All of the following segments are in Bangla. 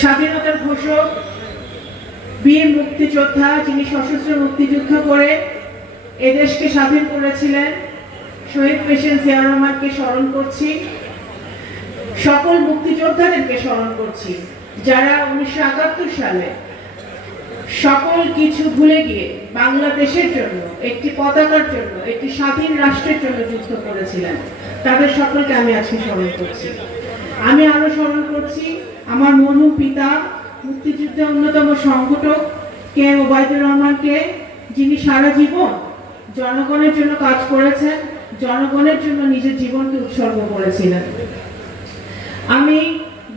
স্বাধীনতার ঘোষক, বীর মুক্তিযোদ্ধা, যিনি সশস্ত্র মুক্তিযুদ্ধ করে এদেশকে স্বাধীন করেছিলেন, শহীদ প্রেসিডেন্ট জিয়া রহমানকে স্মরণ করছি। সকল মুক্তিযোদ্ধাদেরকে স্মরণ করছি যারা 1971 সালে সকল কিছু ভুলে গিয়ে বাংলাদেশের জন্য, একটি পতাকার জন্য, একটি স্বাধীন রাষ্ট্রের জন্য যুদ্ধ করেছিলেন। তাদের সকলকে আমি আজকে স্মরণ করছি। আমি আরো স্মরণ করছি আমার মরহুম পিতা, মুক্তিযুদ্ধের অন্যতম সংগঠক কে এম ওবায়দুর রহমানকে, যিনি সারা জীবন জনগণের জন্য কাজ করেছেন, জনগণের জন্য নিজের জীবনকে উৎসর্গ করেছিলেন। আমি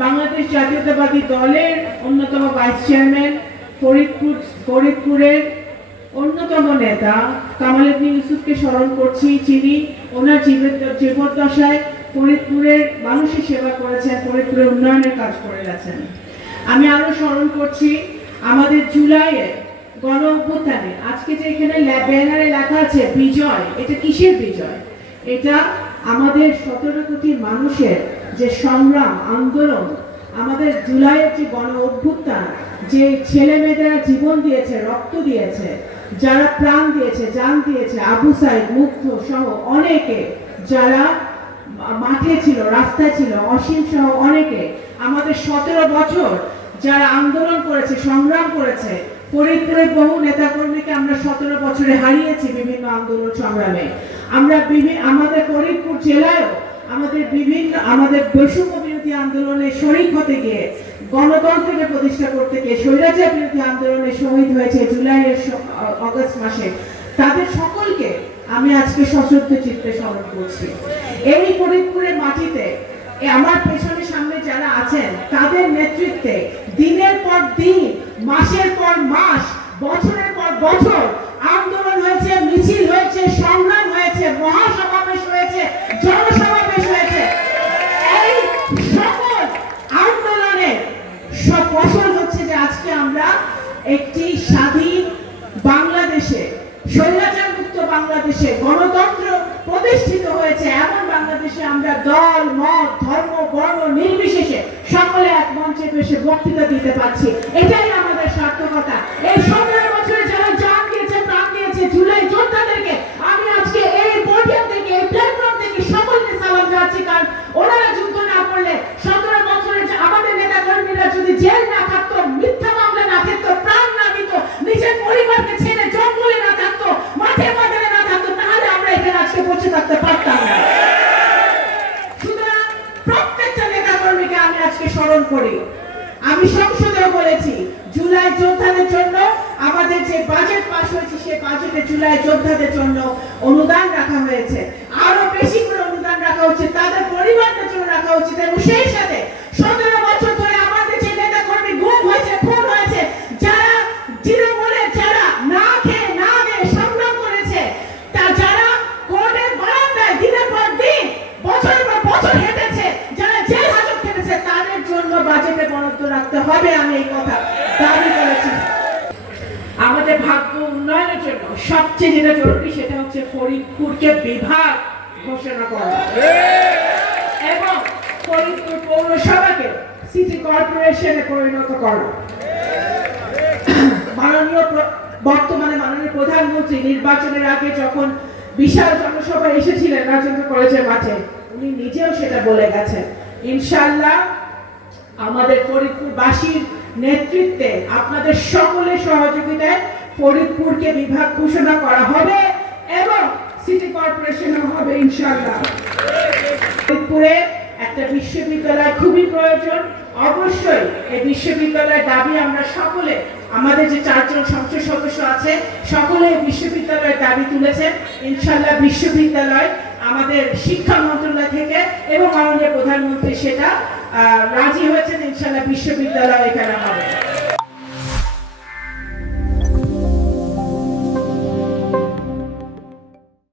বাংলাদেশ জাতীয়তাবাদী দলের অন্যতম ভাইস চেয়ারম্যান, ফরিদপুরের অন্যতম নেতা কামাল উদ্দিন ইউসুফকে স্মরণ করছি, যিনি ওনার জীবদ্দশায় ফরিদপুরের মানুষের সেবা করেছেন, ফরিদপুরের উন্নয়নের কাজ করে গেছেন। আমি আরো স্মরণ করছি আমাদের জুলাইয়ে গণ অভ্যুত্থানে, আজকে যে এখানে ব্যানারে লেখা আছে বিজয়, এটা কিসের বিজয়? এটা আমাদের 17 কোটি মানুষের যে সংগ্রাম, আন্দোলন, আমাদের জুলাইয়ের যে গণ অভ্যুত্থান, যে ছেলে মেয়েরা জীবন দিয়েছে, রক্ত দিয়েছে, যারা প্রাণ দিয়েছে, জান দিয়েছে, আবু সাইদ, মুগ্ধ সহ অনেকে যারা মাঠে ছিল, রাস্তায় ছিল, অসীম সহ অনেকে, আমাদের 17 বছর যারা আন্দোলন করেছে, সংগ্রাম করেছে, ফরিদপুরের বহু নেতাকর্মীকে আমরা 17 বছরে হারিয়েছি বিভিন্ন আন্দোলন সংগ্রামে। আমরা আমাদের ফরিদপুর জেলায়ও আমাদের বৈষম্য বিরোধী আন্দোলনে শরীক হতে গিয়ে, গণতন্ত্রকে প্রতিষ্ঠা করতে গিয়ে স্বৈরাচার বিরোধী আন্দোলনে শহীদ হয়েছে জুলাইয়ের অগস্ট মাসে। তাদের সকলকে আমি আজকে সশ্রদ্ধ চিত্তে স্মরণ করছি। এই ফরিদপুরের মাটিতে আমার পেছনের সামনে যারা আছেন, তাদের নেতৃত্বে দিনের পর দিন, মাসের পর মাস, বছরের পর বছর আন্দোলন হয়েছে, মিছিল হয়েছে, সংগ্রাম হয়েছে, মহাসমাবেশ হয়েছে, জনসমাবেশ হয়েছে। এই সকল আন্দোলনের সব ফসল হচ্ছে যে আজকে আমরা একটি স্বাধীন বাংলাদেশে, স্বৈরাচার মুক্ত বাংলাদেশে, গণতন্ত্র প্রতিষ্ঠিত হয়েছে এমন বাংলাদেশে আমরা দল, মত, ধর্ম, বর্ণ নির্বিশেষে সকলে এক মঞ্চে বসে বক্তৃতা দিতে পারছি। এটাই আমাদের সার্থকতা। এই 17 বছরে যারা জান দিয়েছে, প্রাণ দিয়েছে, জুলাই যোদ্ধাদেরকে আমি আজকে এই পোডিয়াম থেকে, এই প্ল্যাটফর্ম থেকে সকলকে সালাম জানাচ্ছি। কারণ ওনারা যুদ্ধ না করলে 17 বছরে আমাদের নেতা কর্মীরা যদি জেল না থাকতো, মিথ্যা মামলা না থাকতো, প্রাণ না দিত, নিজের পরিবারকে ছেড়ে জঙ্গলে না থাকতো, মাঠে ময়দানে না থাকতো, তাহলে আমরা এখানে আজকে বসে থাকতে পারতাম না। সুতরাং প্রত্যেকটা নেতা কর্মীকে আমি আজকে স্মরণ করি। আমি সংসদেও বলেছি জুলাই যোদ্ধাদের জন্য আমাদের যে বাজেট পাস হয়েছে, সেই বাজেটে জুলাই যোদ্ধাদের জন্য অনুদান রাখা হয়েছে। আরো বেশি করে অনুদান রাখা উচিত, তাদের পরিবারদের জন্য রাখা উচিত। এবং সেই সাথে 17 বছর ধরে আমাদের যে নেতা কর্মী গুম হয়েছে, খুন হয়েছে, যারা তৃণমূলের, যারা না খেয়ে না দিয়ে সংগ্রাম করেছে, তা যারা কোর্টের বারান্দায় দিনের পর দিন, বছরের পর বছর হেঁটেছে, যারা জেল হাজত খেটেছে, তাদের জন্য বাজেটে বরাদ্দ রাখতে হবে। আমি এই কথা দাবি করেছি। আমাদের ভাগ্য উন্নয়নের জন্য সবচেয়ে যেটা জরুরি সেটা হচ্ছে ফরিদপুরকে বিভাগ ঘোষণা করা এবং ফরিদপুর পৌরসভাকে সিটি কর্পোরেশনে পরিণত করা। বর্তমানে মাননীয় প্রধানমন্ত্রী নির্বাচনের আগে যখন বিশাল জনসভা এসেছিলেন রাজেন্দ্র কলেজের মাঠে, উনি নিজেও সেটা বলে গেছেন। ইনশাআল্লাহ আমাদের ফরিদপুরবাসীর নেতৃত্বে, আপনাদের সকলের সহযোগিতায় ফরিদপুরকে বিভাগ ঘোষণা করা হবে এবং সিটি কর্পোরেশনও হবে ইনশাআল্লাহ। ফরিদপুরে একটা বিশ্ববিদ্যালয় খুবই প্রয়োজন। অবশ্যই এই বিশ্ববিদ্যালয়ের দাবি আমরা সকলে, আমাদের যে 4 জন সংসদ সদস্য আছে, সকলে বিশ্ববিদ্যালয়ের দাবি তুলেছেন। ইনশাআল্লাহ বিশ্ববিদ্যালয় আমাদের শিক্ষা মন্ত্রণালয় থেকে এবং মাননীয় প্রধানমন্ত্রী সেটা রাজি হয়েছেন। ইনশাআল্লাহ বিশ্ববিদ্যালয় এখানে হবে।